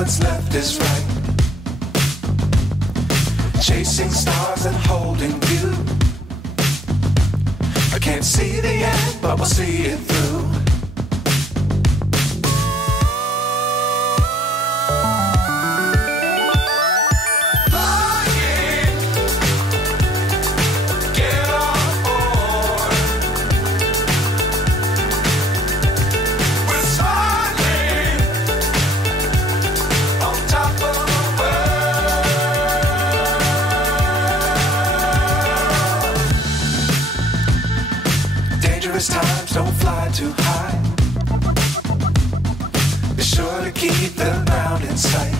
what's left is right. Chasing stars and holding you. I can't see the end, but we'll see it through. Times don't fly too high. Be sure to keep the ground in sight.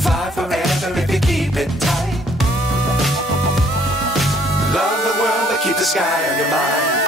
Fly forever if you keep it tight. Love the world, but keep the sky on your mind.